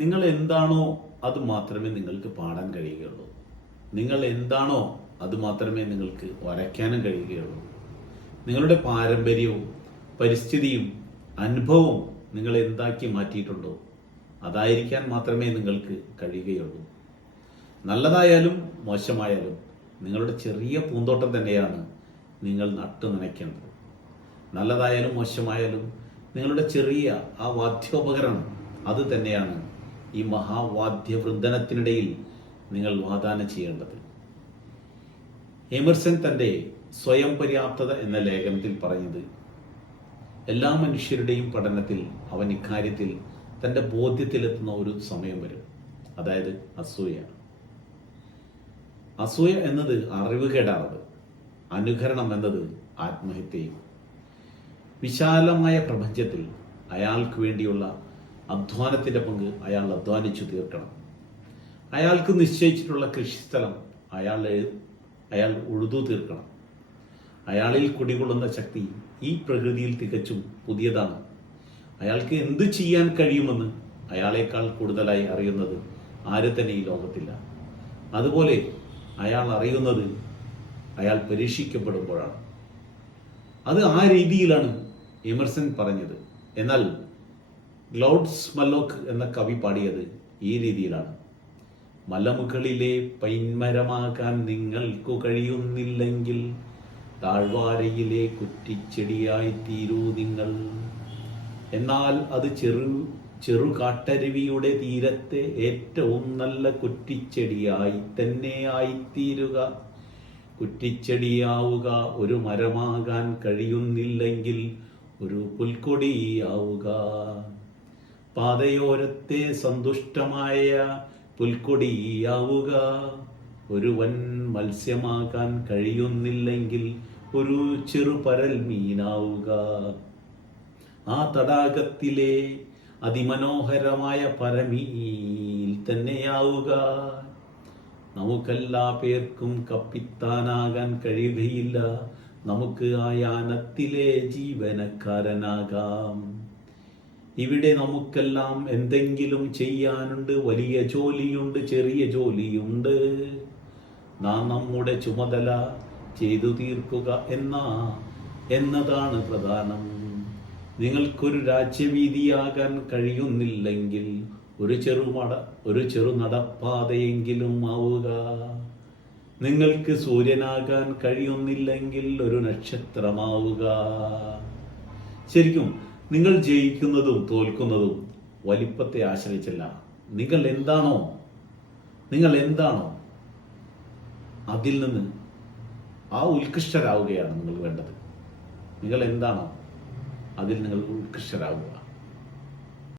നിങ്ങൾ എന്താണോ അത് മാത്രമേ നിങ്ങൾക്ക് പാടാൻ കഴിയുകയുള്ളൂ. നിങ്ങൾ എന്താണോ അത് മാത്രമേ നിങ്ങൾക്ക് വരയ്ക്കാനും കഴിയുകയുള്ളൂ. നിങ്ങളുടെ പാരമ്പര്യവും പരിസ്ഥിതിയും അനുഭവവും നിങ്ങൾ എന്താക്കി മാറ്റിയിട്ടുണ്ടോ അതായിരിക്കാൻ മാത്രമേ നിങ്ങൾക്ക് കഴിയുകയുള്ളൂ. നല്ലതായാലും മോശമായാലും നിങ്ങളുടെ ചെറിയ പൂന്തോട്ടം തന്നെയാണ് നിങ്ങൾ നട്ടു നനയ്ക്കേണ്ടത്. നല്ലതായാലും മോശമായാലും നിങ്ങളുടെ ചെറിയ ആ വാദ്യോപകരണം അത് തന്നെയാണ് ഈ മഹാവാദ്യവൃന്ദനത്തിനിടയിൽ നിങ്ങൾ വാദാനം ചെയ്യേണ്ടത്. എമർസൺ തൻ്റെ സ്വയം പര്യാപ്തത എന്ന ലേഖനത്തിൽ പറഞ്ഞത്, എല്ലാ മനുഷ്യരുടെയും പഠനത്തിൽ അവൻ ഇക്കാര്യത്തിൽ തൻ്റെ ബോധ്യത്തിലെത്തുന്ന ഒരു സമയം വരും, അതായത് അസൂയ. അസൂയ എന്നത് അറിവുകേടാണത്. അനുകരണം എന്നത് ആത്മഹത്യയും. വിശാലമായ പ്രപഞ്ചത്തിൽ അയാൾക്ക് വേണ്ടിയുള്ള അധ്വാനത്തിൻ്റെ പങ്ക് അയാൾ അധ്വാനിച്ചു തീർക്കണം. അയാൾക്ക് നിശ്ചയിച്ചിട്ടുള്ള കൃഷിസ്ഥലം അയാൾ ഉഴുതു തീർക്കണം. അയാളിൽ കുടികൊള്ളുന്ന ശക്തി ഈ പ്രകൃതിയിൽ തികച്ചും പുതിയതാണ്. അയാൾക്ക് എന്ത് ചെയ്യാൻ കഴിയുമെന്ന് അയാളെക്കാൾ കൂടുതലായി അറിയുന്നത് ആരും തന്നെ ഈ ലോകത്തില്ല. അതുപോലെ അയാൾ അറിയുന്നത് അയാൾ പരീക്ഷിക്കപ്പെടുമ്പോഴാണ്. അത് ആ രീതിയിലാണ് എമർസൺ പറഞ്ഞത്. എന്നാൽ ഗ്ലൗഡ്സ് മല്ലോക്ക് എന്ന കവി പാടിയത് ഈ രീതിയിലാണ്: മലമുകളിലെ പൈൻമരമാകാൻ നിങ്ങൾക്കു കഴിയുന്നില്ലെങ്കിൽ താഴ്വാരയിലെ കുറ്റിച്ചെടിയായി തീരൂ നിങ്ങൾ. എന്നാൽ അത് ചെറുകാട്ടരുവിയുടെ തീരത്തെ ഏറ്റവും നല്ല കുറ്റിച്ചെടിയായി തന്നെ ആയിത്തീരുക. കുറ്റിച്ചെടിയാവുക, ഒരു മരമാകാൻ കഴിയുന്നില്ലെങ്കിൽ ഒരു പുൽക്കൊടിയാവുക. പാതയോരത്തെ സന്തുഷ്ടമായ പുൽക്കൊടിയാവുക. ഒരു വൻ മത്സ്യമാകാൻ കഴിയുന്നില്ലെങ്കിൽ ഒരു ചെറുപരൽ മീനാവുക. ആ തടാകത്തിലെ അതിമനോഹരമായ പരമീൽ തന്നെയാവുക. നമുക്കെല്ലാ പേർക്കും കപ്പിത്താനാകാൻ കഴിയുകയില്ല. നമുക്ക് ആ യാനത്തിലെ ജീവനക്കാരനാകാം. ഇവിടെ നമുക്കെല്ലാം എന്തെങ്കിലും ചെയ്യാനുണ്ട്. വലിയ ജോലിയുണ്ട്, ചെറിയ ജോലിയുണ്ട്. നാം നമ്മുടെ ചുമതല ചെയ്തു തീർക്കുക എന്നതാണ് പ്രധാനം. നിങ്ങൾക്കൊരു രാജ്യവീതിയാകാൻ കഴിയുന്നില്ലെങ്കിൽ ഒരു ചെറു നടപ്പാതയെങ്കിലും ആവുക. നിങ്ങൾക്ക് സൂര്യനാകാൻ കഴിയുന്നില്ലെങ്കിൽ ഒരു നക്ഷത്രമാവുക. ശരിക്കും നിങ്ങൾ ജയിക്കുന്നതും തോൽക്കുന്നതും വലിപ്പത്തെ ആശ്രയിച്ചല്ല. നിങ്ങൾ എന്താണോ അതിൽ നിന്ന് ആ ഉത്കൃഷ്ടരാവുകയാണ് നിങ്ങൾ വേണ്ടത്. നിങ്ങൾ എന്താണോ അതിൽ നിങ്ങൾ ഉത്കൃഷ്ടരാവുക.